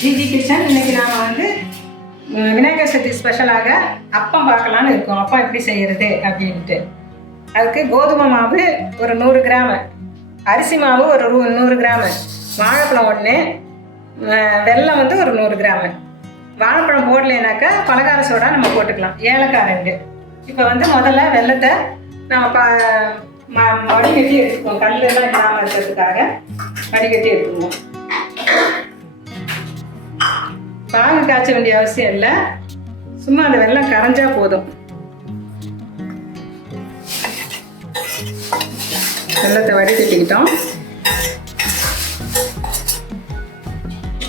GG kitchen. இன்றைக்கி நாம் வந்து விநாயகர் சதுர்த்தி ஸ்பெஷலாக அப்பம் பார்க்கலான்னு இருக்கோம். அப்பம் எப்படி செய்கிறது அப்படின்ட்டு. அதுக்கு கோதுமை மாவு ஒரு 100 கிராமு, அரிசி மாவு ஒரு 100 கிராமு, வாழைப்பழம் 1, வெல்லம் வந்து ஒரு 100 கிராமு. வாழைப்பழம் போடலைனாக்கா பலகார சோடா நம்ம போட்டுக்கலாம். ஏலக்காய் 2. இப்போ வந்து முதல்ல வெல்லத்தை நம்ம வடிகட்டி எடுத்துக்குவோம். கல்லெல்லாம் இல்லாமல் இருக்கிறதுக்காக வடிகட்டி எடுத்துக்குவோம். பாகு காய்ச்ச வேண்டிய அவசியம் இல்லை, சும்மா அந்த வெல்லம் கரைஞ்சா போதும். வெல்லத்தை வடிகட்டிக்கிட்டோம்.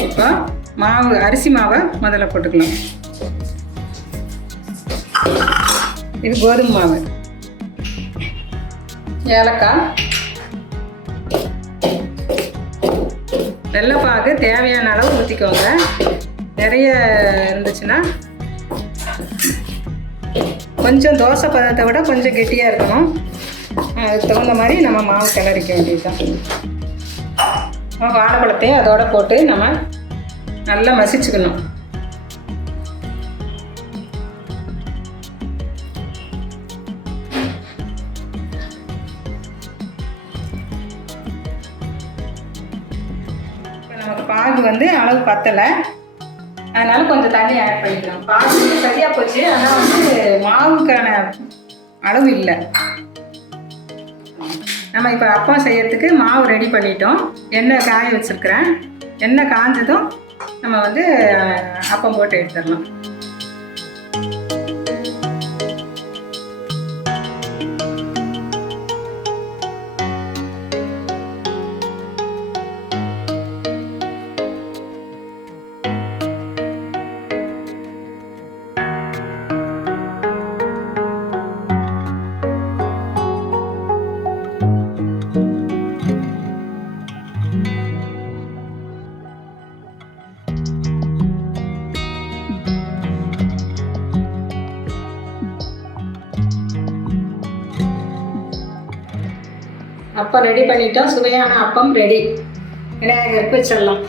இப்போ மாவு, அரிசி மாவை முதல்ல போட்டுக்கலாம். இது கோதுமை மாவு, ஏலக்காய், வெள்ளைப்பாகு தேவையான அளவு ஊற்றிக்கோங்க. நிறைய இருந்துச்சுன்னா கொஞ்சம் தோசை பதத்தை விட கொஞ்சம் கெட்டியாக இருக்கணும். அதுக்கு தகுந்த மாதிரி நம்ம மாவு கிளறிக்க வேண்டியதுதான். வாழைப்பழத்தையும் அதோடு போட்டு நம்ம நல்லா மசிச்சுக்கணும். நமக்கு பாகு வந்து அளவு பத்தலை, அதனால் கொஞ்சம் தண்ணி ஆட் பண்ணிக்கலாம். பாகு சரியாக போச்சு, ஆனால் வந்து மாவுக்கான அளவு இல்லை. நம்ம இப்போ அப்பம் செய்யறதுக்கு மாவு ரெடி பண்ணிட்டோம். எண்ணெய் காய வச்சுருக்கிறேன். எண்ணெய் காஞ்சதும் நம்ம வந்து அப்பம் போட்டு எடுத்துடலாம். அப்பம் ரெடி பண்ணிட்டோம். சுவையான அப்பம் ரெடி. விநாயகருக்கு வச்சிடலாம்.